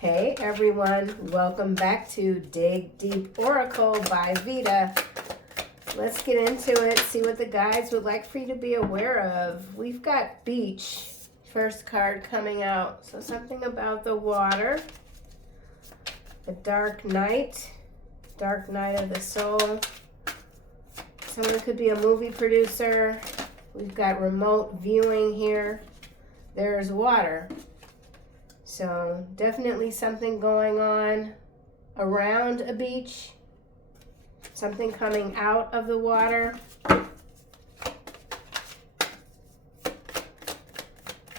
Hey everyone, welcome back to Dig Deep Oracle by Veda. Let's get into it, see what the guides would like for you to be aware of. We've got beach, first card coming out. So something about the water, a dark night of the soul. Someone could be a movie producer. We've got remote viewing here. There's water. So definitely something going on around a beach, something coming out of the water.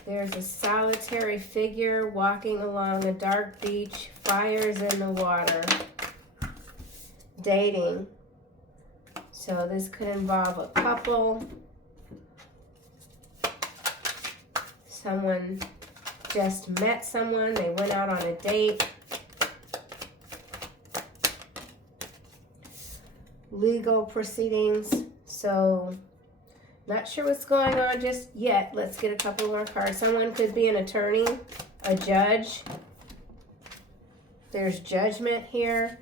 There's a solitary figure walking along a dark beach, fires in the water, dating. So this could involve a couple, someone just met someone, they went out on a date. Legal proceedings, so not sure what's going on just yet. Let's get a couple more cards. Someone could be an attorney, a judge. There's judgment here.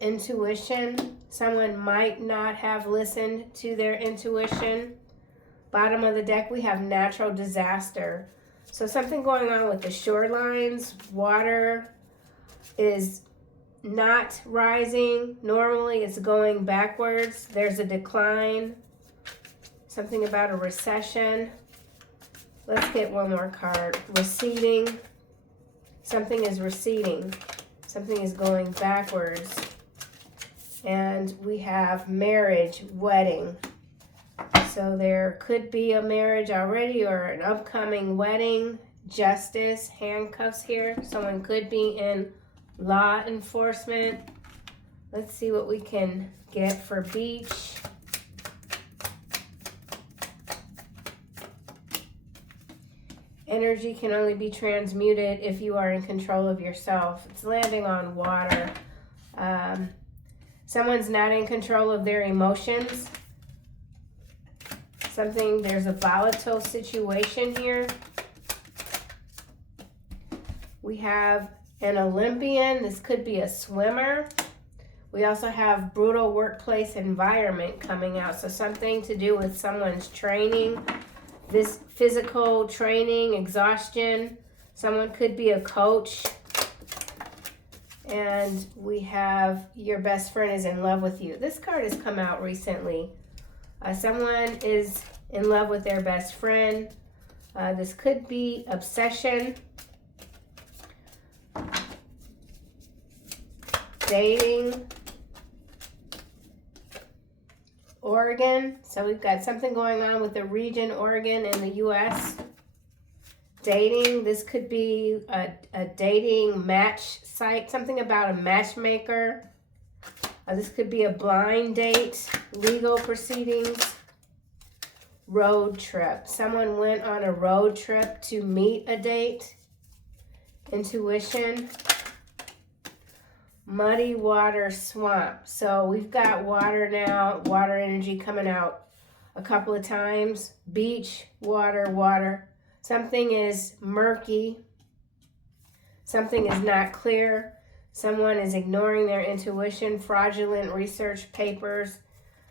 Intuition, someone might not have listened to their intuition. Bottom of the deck, we have natural disaster. So something going on with the shorelines. Water is not rising. Normally it's going backwards. There's a decline. Something about a recession. Let's get one more card. Receding. Something is receding. Something is going backwards. And we have marriage, wedding. So there could be a marriage already or an upcoming wedding. Justice, handcuffs here. Someone could be in law enforcement. Let's see what we can get for beach. Energy can only be transmuted if you are in control of yourself. It's landing on water. Someone's not in control of their emotions. There's a volatile situation here. We have an Olympian. This could be a swimmer. We also have brutal workplace environment coming out. So something to do with someone's training, this physical training, exhaustion. Someone could be a coach. And we have your best friend is in love with you. This card has come out recently. Someone is in love with their best friend. This could be obsession. Dating. Oregon. So we've got something going on with the region Oregon in the U.S. Dating. This could be a dating match site. Something about a matchmaker. This could be a blind date, legal proceedings, road trip. Someone went on a road trip to meet a date. Intuition. Muddy water swamp. So we've got water now, water energy coming out a couple of times. Beach, water, water. Something is murky. Something is not clear. Someone is ignoring their intuition, fraudulent research papers.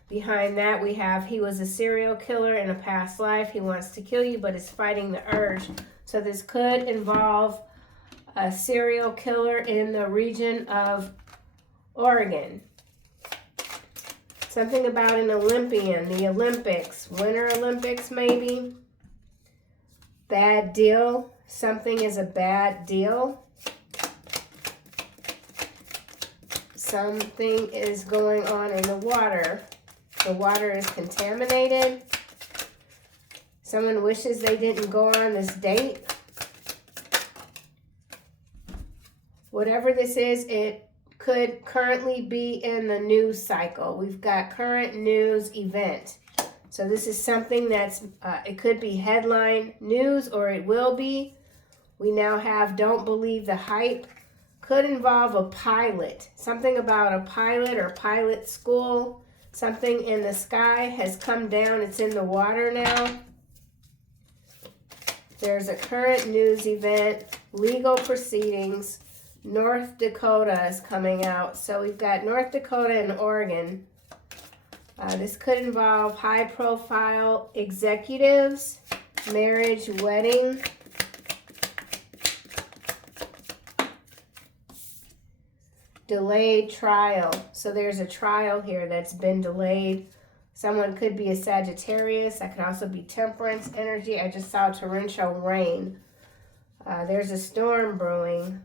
Behind that, we have he was a serial killer in a past life. He wants to kill you, but is fighting the urge. So this could involve a serial killer in the region of Oregon. Something about an Olympian, the Olympics, Winter Olympics maybe. Bad deal. Something is a bad deal. Something is going on in the water. The water is contaminated. Someone wishes they didn't go on this date. Whatever this is, it could currently be in the news cycle. We've got current news event. So this is something that's, it could be headline news or it will be. We now have don't believe the hype. Could involve a pilot. Something about a pilot or pilot school. Something in the sky has come down. It's in the water now. There's a current news event, legal proceedings, North Dakota is coming out. So we've got North Dakota and Oregon. This could involve high-profile executives, marriage, wedding. Delayed trial. So there's a trial here that's been delayed. Someone could be a Sagittarius. That could also be Temperance energy. I just saw torrential rain. There's a storm brewing.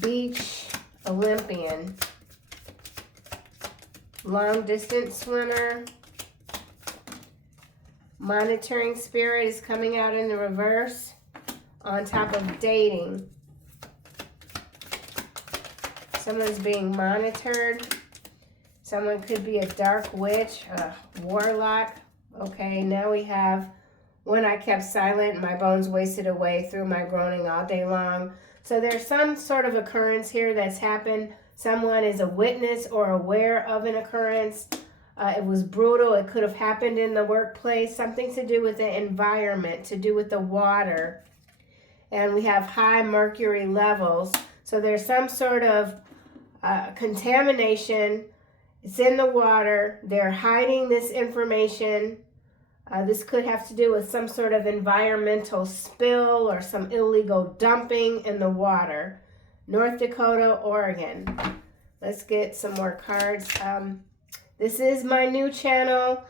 Beach Olympian. Long distance swimmer. Monitoring spirit is coming out in the reverse. On top of dating. Someone's being monitored. Someone could be a dark witch, a warlock. Okay, now we have when I kept silent, my bones wasted away through my groaning all day long. So there's some sort of occurrence here that's happened. Someone is a witness or aware of an occurrence. It was brutal. It could have happened in the workplace. Something to do with the environment, to do with the water. And we have high mercury levels. So there's some sort of contamination. It's in the water. They're hiding this information. This could have to do with some sort of environmental spill or some illegal dumping in the water. North Dakota, Oregon. Let's get some more cards. This is my new channel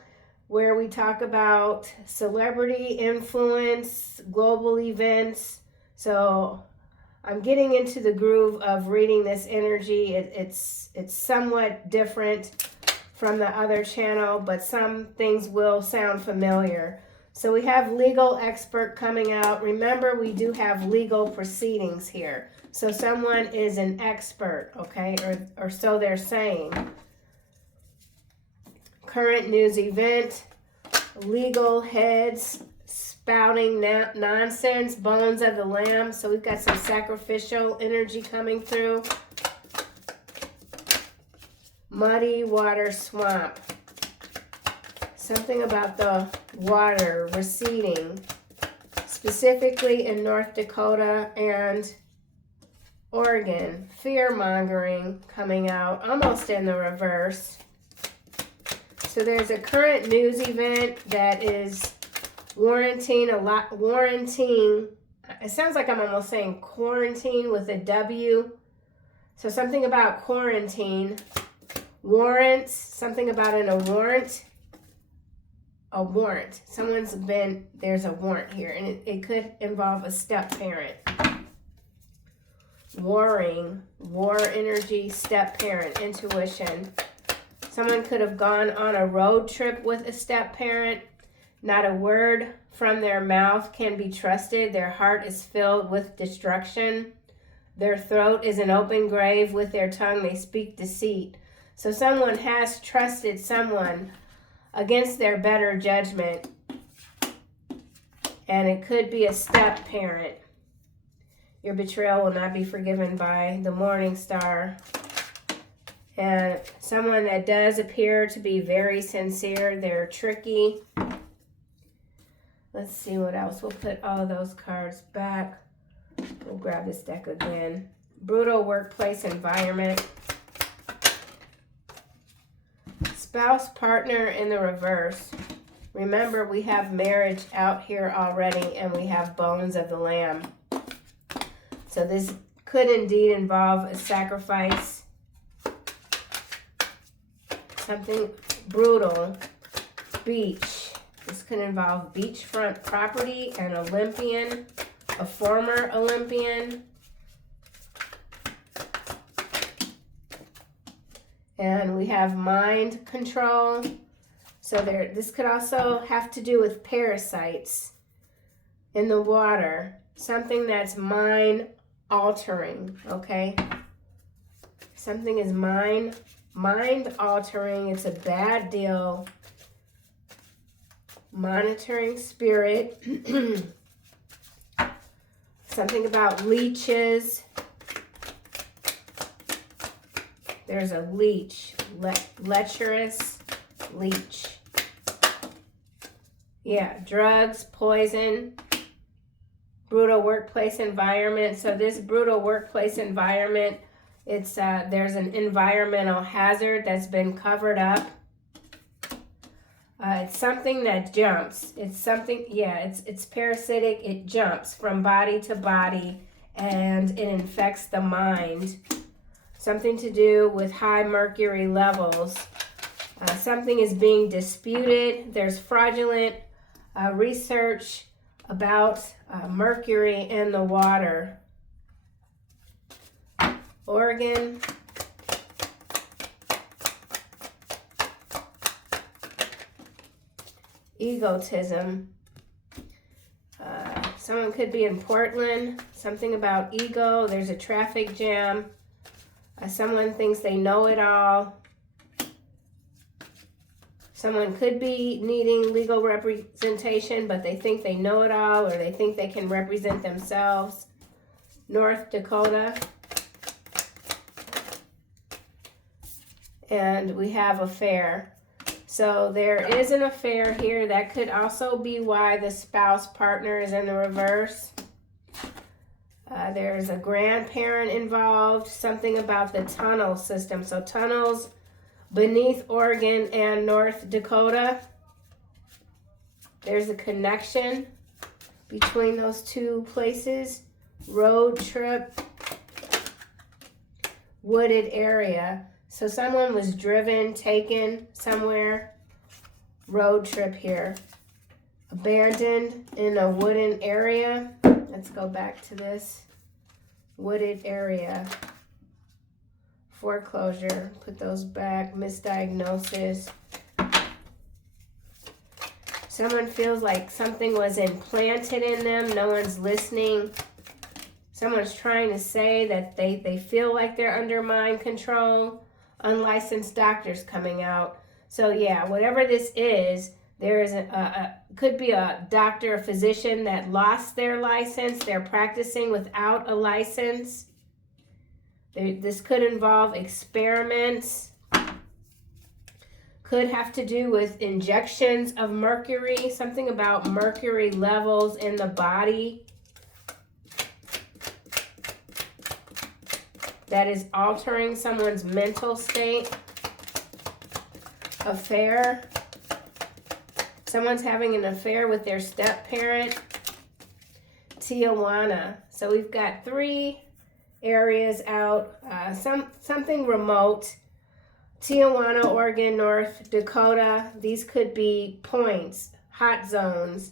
where we talk about celebrity influence, global events. So I'm getting into the groove of reading this energy. It's somewhat different from the other channel, but some things will sound familiar. So we have legal expert coming out. Remember, we do have legal proceedings here. So someone is an expert, okay, or so they're saying. Current news event, legal heads spouting nonsense, bones of the lamb. So we've got some sacrificial energy coming through. Muddy water swamp. Something about the water receding, specifically in North Dakota and Oregon. Fear-mongering coming out, almost in the reverse. So there's a current news event that is warranting, it sounds like I'm almost saying quarantine with a W. So something about quarantine. Warrants, something about a warrant. A warrant. There's a warrant here, and it could involve a step-parent. Warring, war energy, step-parent, intuition. Someone could have gone on a road trip with a step-parent. Not a word from their mouth can be trusted. Their heart is filled with destruction. Their throat is an open grave. With their tongue they speak deceit. So someone has trusted someone against their better judgment. And it could be a step-parent. Your betrayal will not be forgiven by the morning star. And someone that does appear to be very sincere. They're tricky. Let's see what else. We'll put all those cards back. We'll grab this deck again. Brutal workplace environment. Spouse, partner in the reverse. Remember, we have marriage out here already, and we have bones of the lamb. So this could indeed involve a sacrifice. Something brutal. Beach. This could involve beachfront property, an Olympian, a former Olympian. And we have mind control. So this could also have to do with parasites in the water. Something that's mind altering, okay? Something is mind altering. It's a bad deal. Monitoring spirit. Something about leeches. There's a leech, lecherous leech. Yeah, drugs, poison, brutal workplace environment. So this brutal workplace environment, it's there's an environmental hazard that's been covered up. It's something that jumps. It's something, yeah, it's parasitic. It jumps from body to body and it infects the mind. Something to do with high mercury levels. Something is being disputed. There's fraudulent research about mercury in the water. Oregon. Egotism. Someone could be in Portland. Something about ego. There's a traffic jam. Someone thinks they know it all. Someone could be needing legal representation, but they think they know it all, or they think they can represent themselves. North Dakota. And we have affair. So there is an affair here. That could also be why the spouse partner is in the reverse. There's a grandparent involved. Something about the tunnel system. So tunnels beneath Oregon and North Dakota. There's a connection between those two places. Road trip. Wooded area. So someone was driven, taken somewhere. Road trip here. Abandoned in a wooden area. Let's go back to this. Wooded area. Foreclosure. Put those back. Misdiagnosis. Someone feels like something was implanted in them. No one's listening. Someone's trying to say that they feel like they're under mind control. Unlicensed doctors coming out. So yeah, whatever this is, there is could be a doctor, a physician that lost their license. They're practicing without a license. This could involve experiments. Could have to do with injections of mercury. Something about mercury levels in the body that is altering someone's mental state. Affair. Someone's having an affair with their step-parent. Tijuana. So we've got 3 areas out. Something remote. Tijuana, Oregon, North Dakota. These could be points, hot zones.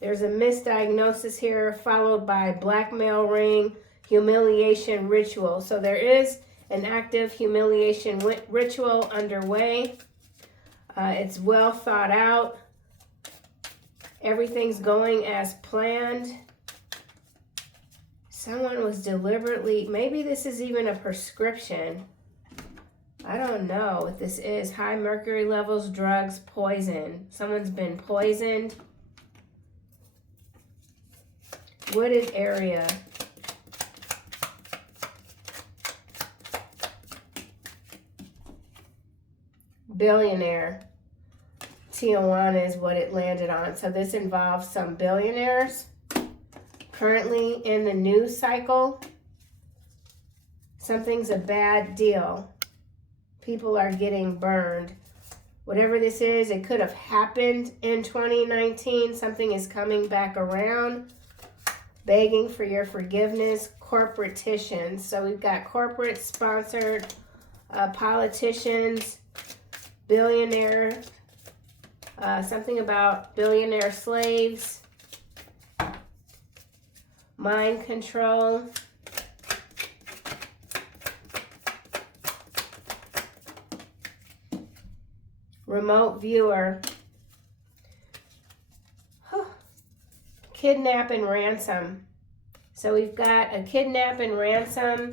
There's a misdiagnosis here followed by blackmail ring, humiliation ritual. So there is an active humiliation ritual underway. It's well thought out. Everything's going as planned. Someone was deliberately, maybe this is even a prescription. I don't know what this is. High mercury levels, drugs, poison. Someone's been poisoned. Wooded area. Billionaire. Tijuana is what it landed on. So this involves some billionaires currently in the news cycle. Something's a bad deal. People are getting burned. Whatever this is, it could have happened in 2019. Something is coming back around. Begging for your forgiveness. Corporatitions. So we've got corporate sponsored politicians, billionaires. Something about billionaire slaves. Mind control. Remote viewer. Kidnap and ransom. So we've got a kidnap and ransom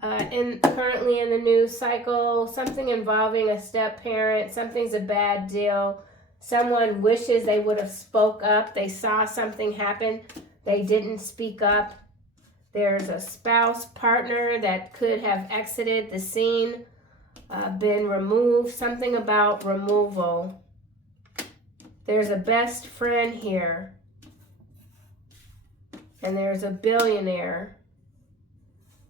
currently in the news cycle. Something involving a step parent. Something's a bad deal. Someone wishes they would have spoke up. They saw something happen. They didn't speak up. There's a spouse partner that could have exited the scene, been removed. Something about removal. There's a best friend here. And there's a billionaire.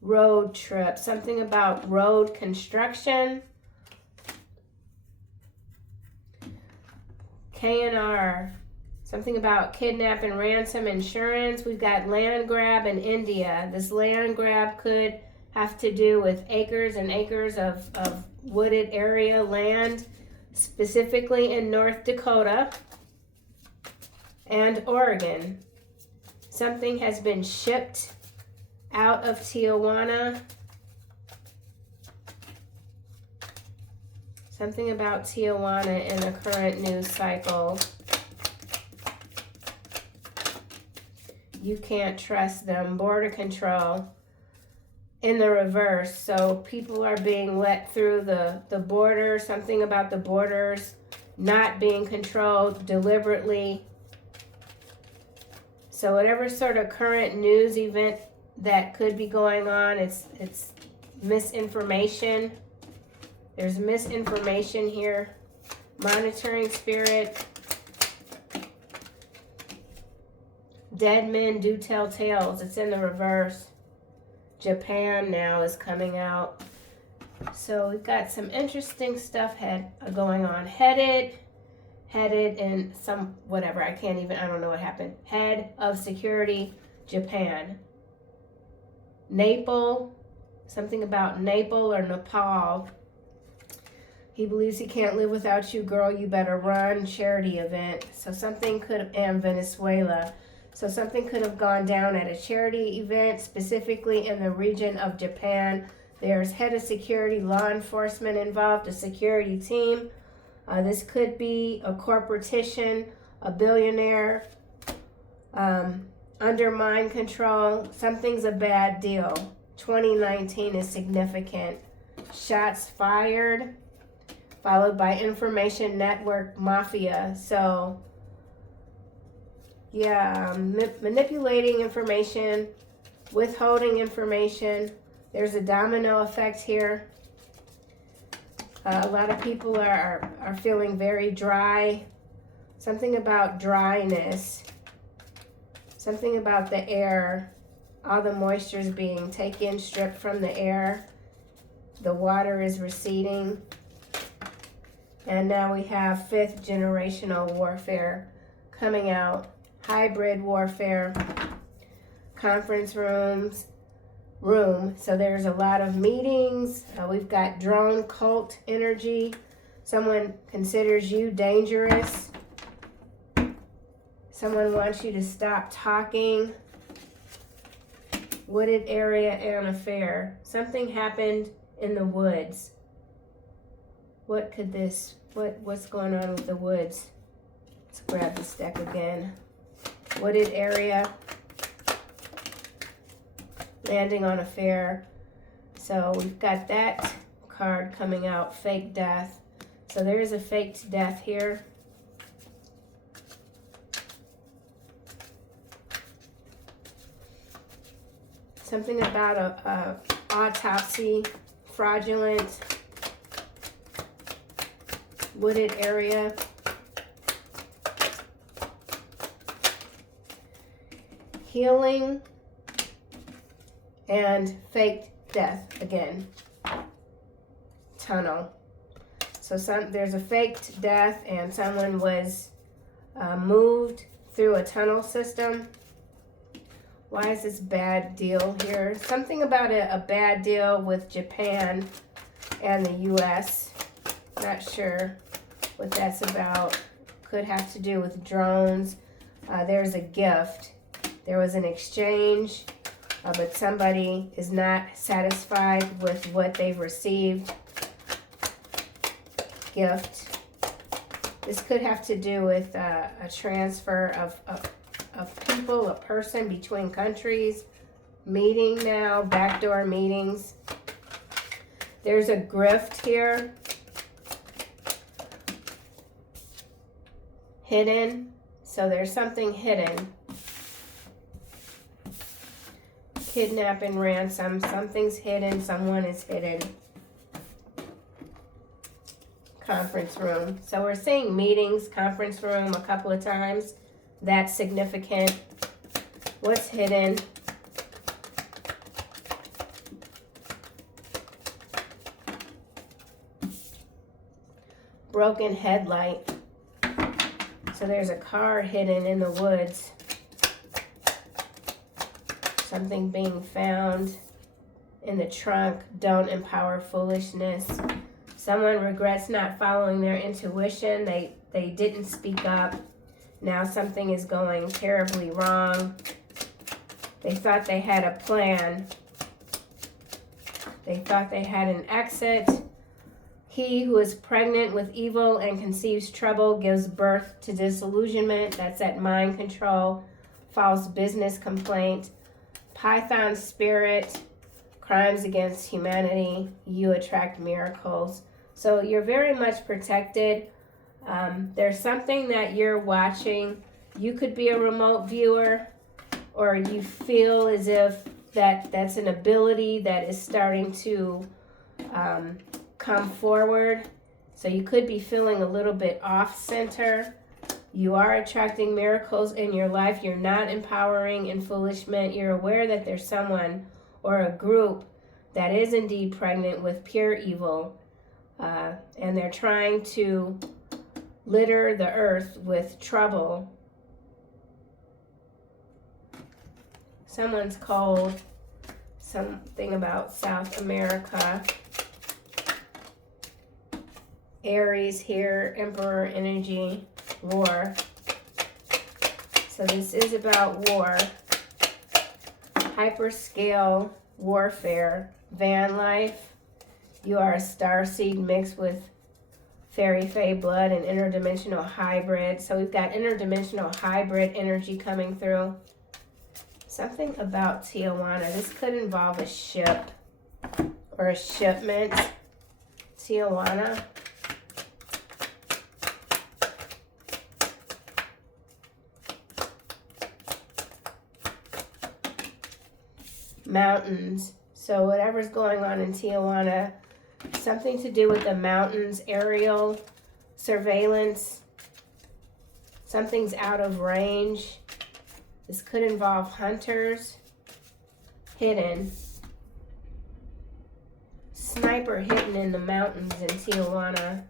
Road trip. Something about road construction. K&R. Something about kidnap and ransom insurance. We've got land grab in India. This land grab could have to do with acres and acres of wooded area land, specifically in North Dakota and Oregon. Something has been shipped out of Tijuana. Something about Tijuana in the current news cycle. You can't trust them. Border control in the reverse. So people are being let through the border. Something about the borders not being controlled deliberately. So whatever sort of current news event that could be going on, it's misinformation. There's misinformation here. Monitoring spirit. Dead men do tell tales. It's in the reverse. Japan now is coming out. So we've got some interesting stuff going on. Headed in some, whatever, I don't know what happened. Head of security, Japan. Nepal, something about Nepal or Nepal. He believes he can't live without you, girl, you better run. Charity event. So something and Venezuela. So something could have gone down at a charity event, specifically in the region of Japan. There's head of security, law enforcement involved, a security team. This could be a corporatician, a billionaire, under mind control. Something's a bad deal. 2019 is significant. Shots fired, followed by information network mafia. So yeah, manipulating information, withholding information. There's a domino effect here. A lot of people are feeling very dry. Something about dryness. Something about the air. All the moisture is being taken, stripped from the air. The water is receding. And now we have 5th generational warfare coming out. Hybrid warfare, conference room. So there's a lot of meetings. We've got drone cult energy. Someone considers you dangerous. Someone wants you to stop talking. Wooded area and affair. Something happened in the woods. What's going on with the woods? Let's grab this deck again. Wooded area, landing on affair. So we've got that card coming out, fake death. So there is a faked death here. Something about a autopsy, fraudulent, wooded area. Healing and faked death again. Tunnel. So there's a faked death and someone was moved through a tunnel system. Why is this bad deal here? Something about a bad deal with Japan and the U.S. Not sure what that's about. Could have to do with drones. There's a gift. There was an exchange, but somebody is not satisfied with what they've received. Gift. This could have to do with a transfer of people, a person between countries. Meeting now, backdoor meetings. There's a grift here. Hidden. So there's something hidden. Kidnap and ransom. Something's hidden. Someone is hidden. Conference room. So we're seeing meetings, conference room a couple of times. That's significant. What's hidden? Broken headlight. So there's a car hidden in the woods. Something being found in the trunk. Don't empower foolishness. Someone regrets not following their intuition. They didn't speak up. Now something is going terribly wrong. They thought they had a plan. They thought they had an exit. He who is pregnant with evil and conceives trouble gives birth to disillusionment. That's that mind control. False business complaint. Python spirit. Crimes against humanity. You attract miracles. So you're very much protected. There's something that you're watching. You could be a remote viewer, or you feel as if that's an ability that is starting to come forward. So you could be feeling a little bit off center. You are attracting miracles in your life. You're not empowering in foolishment. You're aware that there's someone or a group that is indeed pregnant with pure evil, and they're trying to litter the earth with trouble. Someone's cold. Something about South America. Aries here, Emperor energy, war. So this is about war. Hyperscale warfare, van life. You are a starseed mixed with fairy fae blood and interdimensional hybrid. So we've got interdimensional hybrid energy coming through. Something about Tijuana. This could involve a ship or a shipment. Tijuana. Mountains. So whatever's going on in Tijuana, something to do with the mountains, aerial surveillance. Something's out of range. This could involve hunters. Hidden. Sniper hidden in the mountains in Tijuana.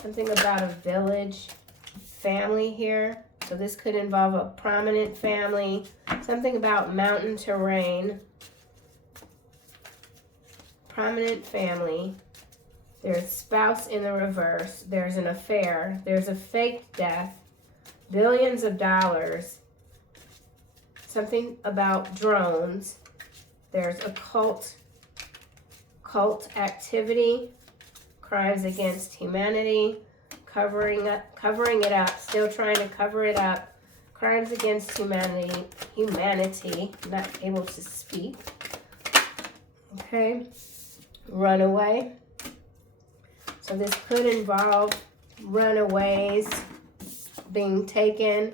Something about a village. Family here. So this could involve a prominent family. Something about mountain terrain. Prominent family. There's spouse in the reverse. There's an affair. There's a fake death. Billions of dollars. Something about drones. There's a cult activity. Crimes against humanity. Covering it up, still trying to cover it up. Crimes against humanity, not able to speak. Okay, runaway. So this could involve runaways being taken.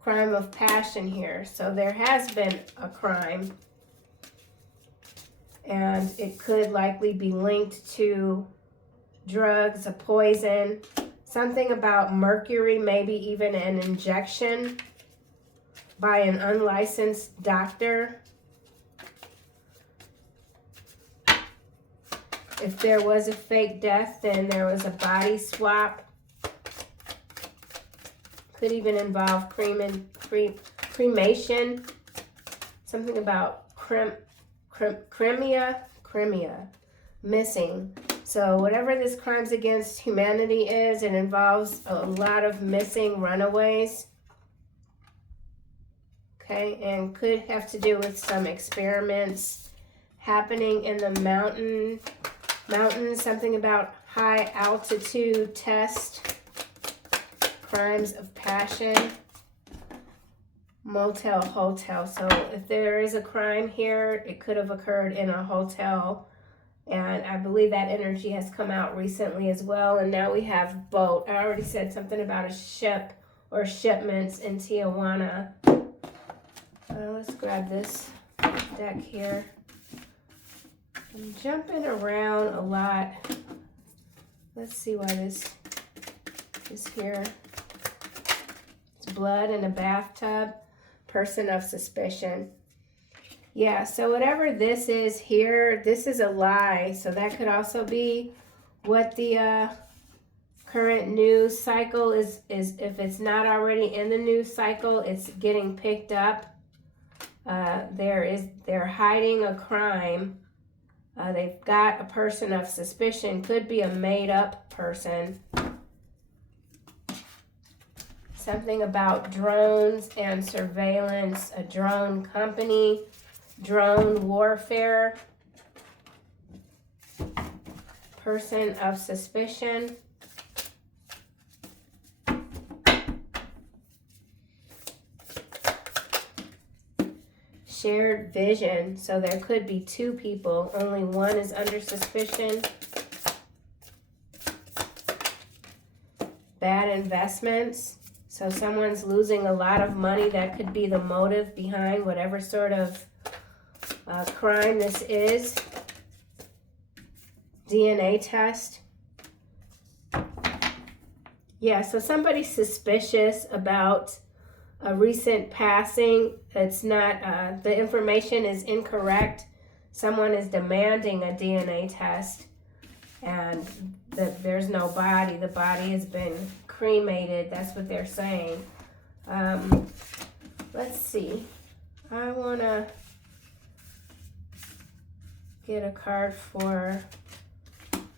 Crime of passion here. So there has been a crime, and it could likely be linked to drugs, a poison. Something about mercury, maybe even an injection by an unlicensed doctor. If there was a fake death, then there was a body swap. Could even involve cremation. Something about Crimea, missing. So whatever this crimes against humanity is, it involves a lot of missing runaways. Okay, and could have to do with some experiments happening in the mountains, something about high altitude test, crimes of passion, motel, hotel. So if there is a crime here, it could have occurred in a hotel. And I believe that energy has come out recently as well. And now we have boat. I already said something about a ship or shipments in Tijuana. Let's grab this deck here. I'm jumping around a lot. Let's see why this is here. blood in a bathtub. Person of suspicion. Yeah, so whatever this is here, this is a lie. So that could also be what the current news cycle is. If it's not already in the news cycle, it's getting picked up. They're hiding a crime. They've got a person of suspicion. Could be a made-up person. Something about drones and surveillance, a drone company, drone warfare, person of suspicion. Shared vision, so there could be two people, only one is under suspicion. Bad investments, so someone's losing a lot of money. That could be the motive behind whatever sort of crime this is. DNA test. Yeah, so somebody's suspicious about a recent passing. It's not, the information is incorrect. Someone is demanding a DNA test, and there's no body. The body has been cremated. That's what they're saying. Let's see. I want to get a card for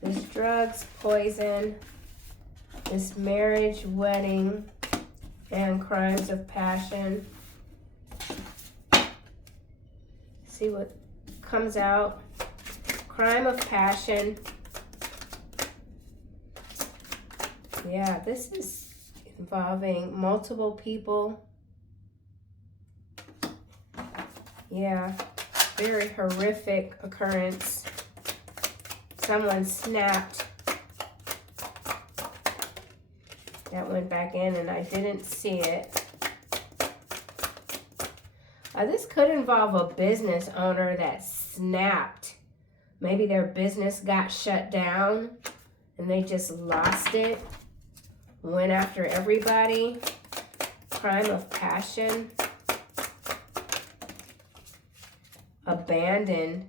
this drugs, poison, this marriage, wedding, and crimes of passion. See what comes out. Crime of passion. Yeah, this is involving multiple people. Yeah, very horrific occurrence. Someone snapped. That went back in and I didn't see it. This could involve a business owner that snapped. Maybe their business got shut down and they just lost it. Went after everybody. Crime of passion. Abandoned.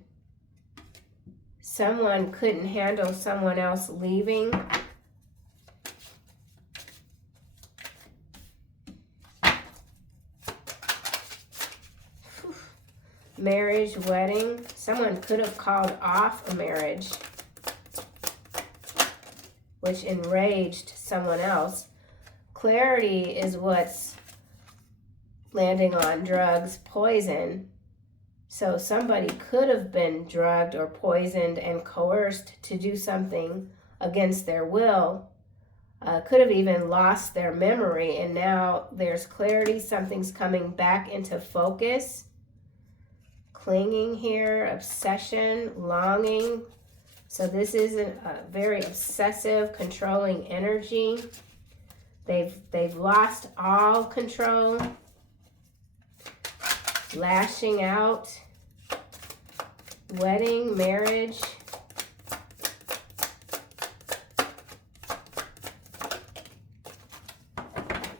Someone couldn't handle someone else leaving. Marriage, wedding. Someone could have called off a marriage, which enraged someone else. Clarity is what's landing on drugs, poison. So somebody could have been drugged or poisoned and coerced to do something against their will. Could have even lost their memory, and now there's clarity. Something's coming back into focus. Clinging here, obsession, longing. So this is a very obsessive, controlling energy. They've lost all control. Lashing out. Wedding, marriage.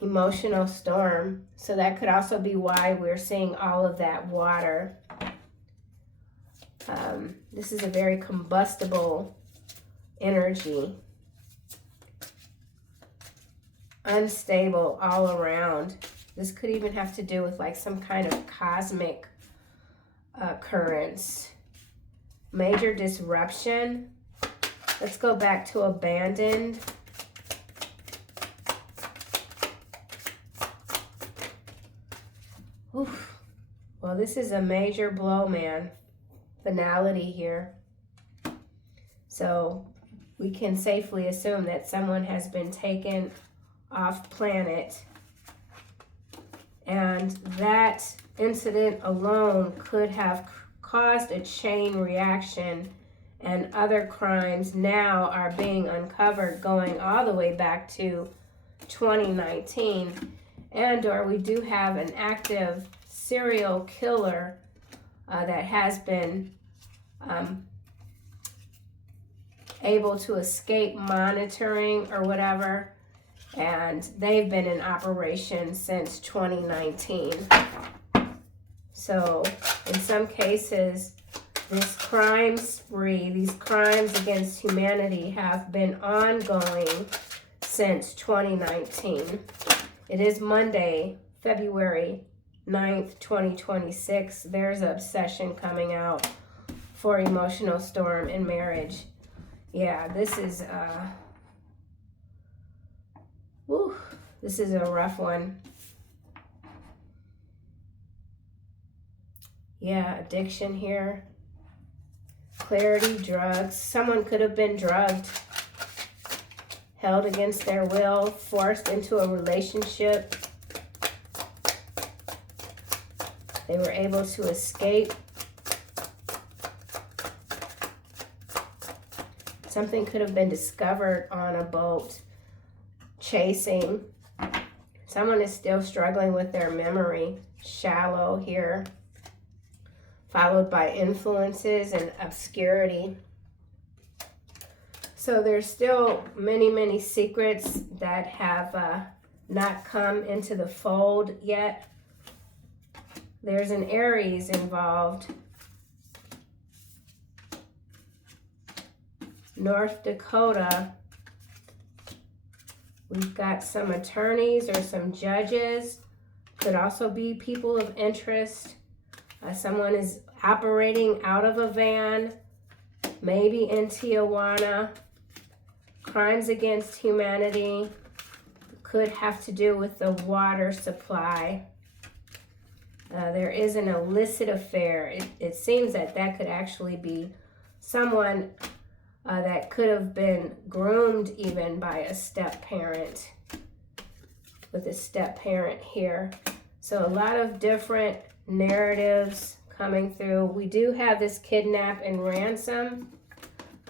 Emotional storm. So that could also be why we're seeing all of that water. This is a very combustible energy. Unstable all around. This could even have to do with like some kind of cosmic occurrence. Major disruption. Let's go back to abandoned. Oof. Well, this is a major blow, man. Finality here. So we can safely assume that someone has been taken off planet, and that incident alone could have caused a chain reaction, and other crimes now are being uncovered going all the way back to 2019. And or we do have an active serial killer that has been able to escape monitoring or whatever, and they've been in operation since 2019. So in some cases, this crime spree, these crimes against humanity have been ongoing since 2019. It is Monday, February 9th, 2026. There's an obsession coming out for emotional storm in marriage. Yeah, this is this is a rough one. Yeah, addiction here. Clarity, drugs. Someone could have been drugged, held against their will, forced into a relationship. They were able to escape. Something could have been discovered on a boat, chasing. Someone is still struggling with their memory. Shallow here, followed by influences and obscurity. So there's still many, many secrets that have not come into the fold yet. There's an Aries involved. North Dakota. We've got some attorneys or some judges. Could also be people of interest. Someone is operating out of a van, maybe in Tijuana. Crimes against humanity could have to do with the water supply. There is an illicit affair. It seems that could actually be someone that could have been groomed even by a step-parent, with a step-parent here. So a lot of different narratives coming through. We do have this kidnap and ransom.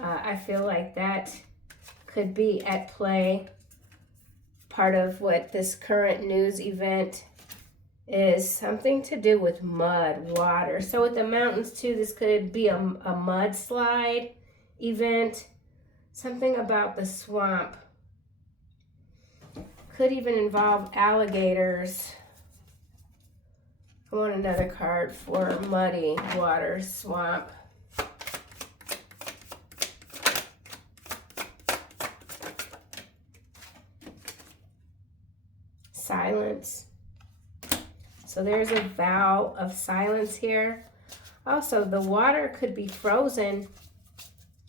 I feel like that could be at play. Part of what this current news event is, something to do with mud, water. So with the mountains too, this could be a mudslide event. Something about the swamp. Could even involve alligators. I want another card for muddy water, swamp. Silence. So there's a vow of silence here. Also, the water could be frozen.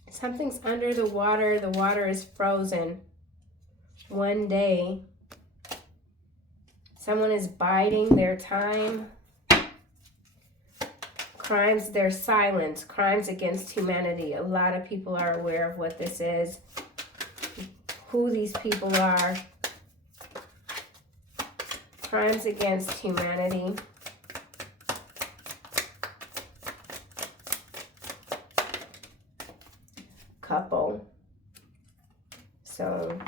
Something's under the water is frozen. One day, someone is biding their time. Crimes, their silence, crimes against humanity. A lot of people are aware of what this is, who these people are. Crimes against humanity. Couple. So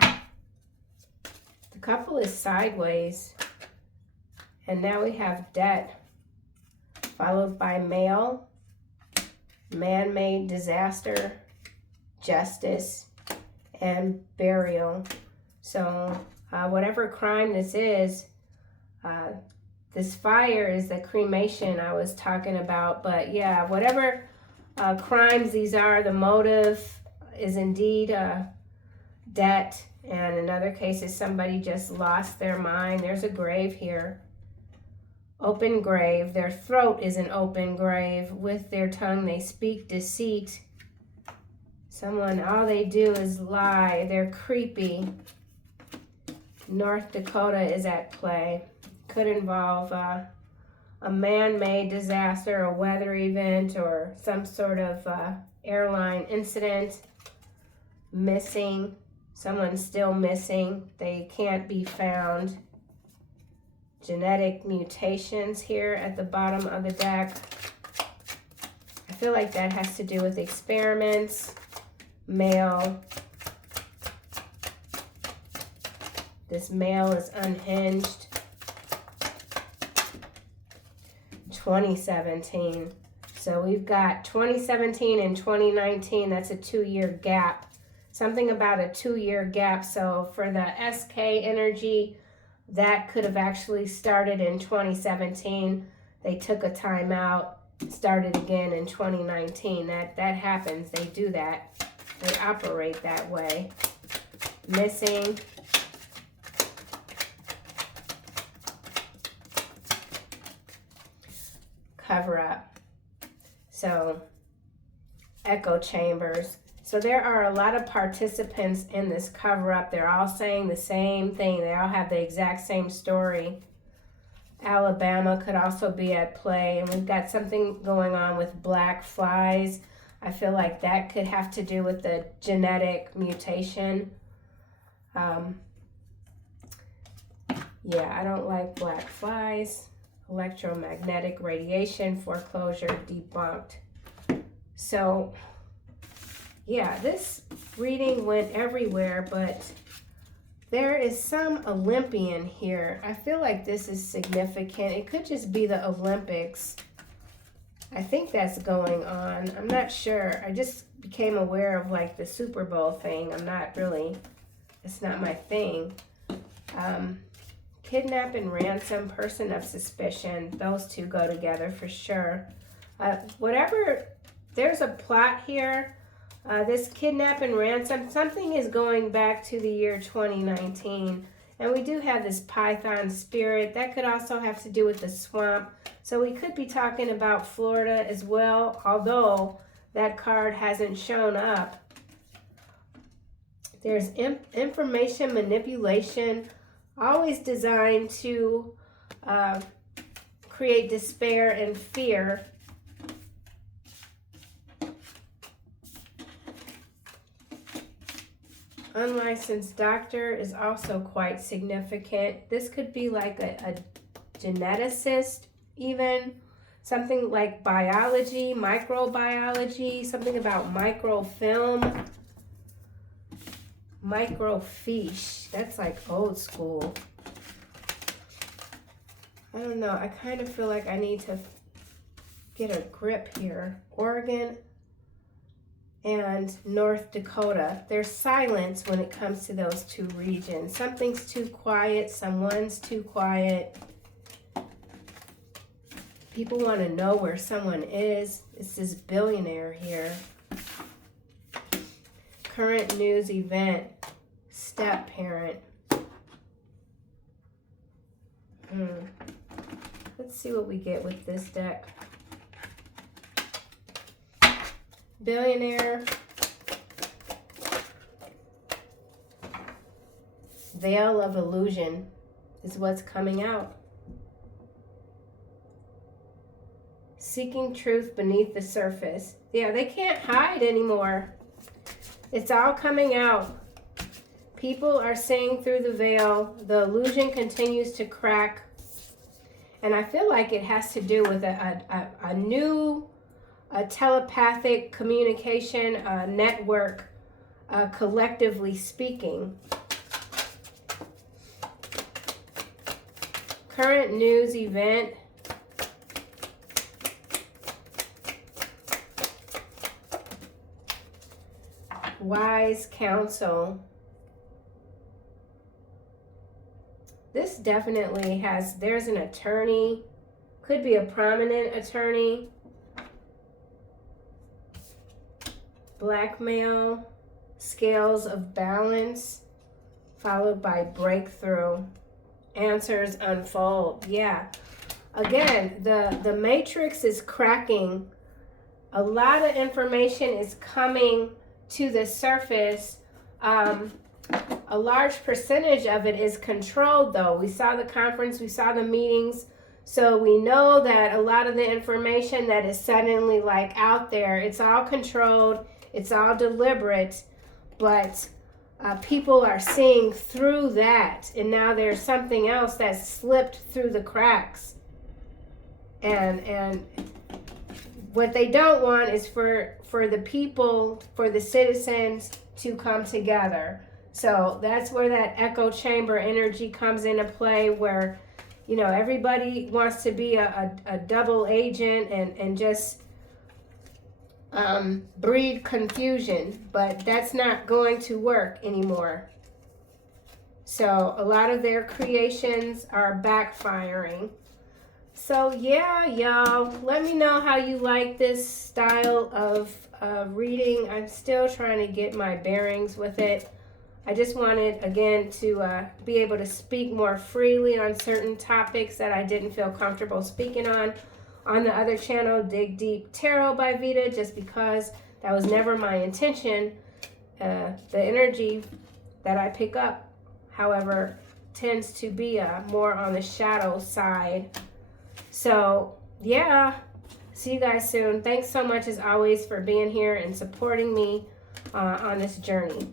the couple is sideways, and now we have debt, followed by male, man-made disaster, justice, and burial. So whatever crime this is, this fire is the cremation I was talking about. But yeah, whatever crimes these are, the motive is indeed debt, and in other cases somebody just lost their mind. There's a grave here, open grave. Their throat is an open grave. With their tongue they speak deceit. Someone, all they do is lie. They're creepy. North Dakota is at play. Could involve a man-made disaster, a weather event, or some sort of airline incident. Missing. Someone's still missing. They can't be found. Genetic mutations here at the bottom of the deck. I feel like that has to do with experiments. Male. This male is unhinged. 2017. So we've got 2017 and 2019. That's a 2-year gap. something about a 2-year gap. So for the SK energy, that could have actually started in 2017. They took a time out, started again in 2019. That happens. They do that. They operate that way. Missing. Cover up. So echo chambers. So there are a lot of participants in this cover up. They're all saying the same thing. They all have the exact same story. Alabama could also be at play. And we've got something going on with black flies. I feel like that could have to do with the genetic mutation. Yeah, I don't like black flies. Electromagnetic radiation, foreclosure, debunked. So, yeah, this reading went everywhere, but there is some Olympian here. I feel like this is significant. It could just be the Olympics. I think that's going on. I'm not sure. I just became aware of like the Super Bowl thing. I'm not really, it's not my thing. Kidnap and ransom, person of suspicion. Those two go together for sure. Whatever, there's a plot here. This kidnap and ransom, something is going back to the year 2019. And we do have this Python spirit. That could also have to do with the swamp. So we could be talking about Florida as well, although that card hasn't shown up. There's information manipulation, always designed to create despair and fear. Unlicensed doctor is also quite significant. This could be like a geneticist, even something like biology, microbiology, something about microfilm, microfiche. That's like old school. I don't know. I kind of feel like I need to get a grip here. Oregon and North Dakota. There's silence when it comes to those two regions. Something's too quiet. Someone's too quiet. People want to know where someone is. This is billionaire here. Current news event. Step parent. Let's see what we get with this deck. Billionaire. Veil of illusion is what's coming out. Seeking truth beneath the surface. Yeah, they can't hide anymore. It's all coming out. People are seeing through the veil. The illusion continues to crack. And I feel like it has to do with a new telepathic communication network, collectively speaking. Current news event. Wise counsel. This definitely has, there's an attorney, could be a prominent attorney. Blackmail, scales of balance, followed by breakthrough. Answers unfold. Yeah. Again, the matrix is cracking. A lot of information is coming to the surface. A large percentage of it is controlled, though. We saw the conference, we saw the meetings. So we know that a lot of the information that is suddenly like out there, it's all controlled. It's all deliberate, but people are seeing through that, and now there's something else that's slipped through the cracks. And what they don't want is for the people, for the citizens to come together. So that's where that echo chamber energy comes into play, where, you know, everybody wants to be a double agent and just breed confusion, but that's not going to work anymore. So a lot of their creations are backfiring. So yeah, y'all, let me know how you like this style of reading. I'm still trying to get my bearings with it. I just wanted, again, to be able to speak more freely on certain topics that I didn't feel comfortable speaking on the other channel, Dig Deep Tarot by Veda, just because that was never my intention. The energy that I pick up, however, tends to be more on the shadow side. So, yeah, see you guys soon. Thanks so much, as always, for being here and supporting me on this journey.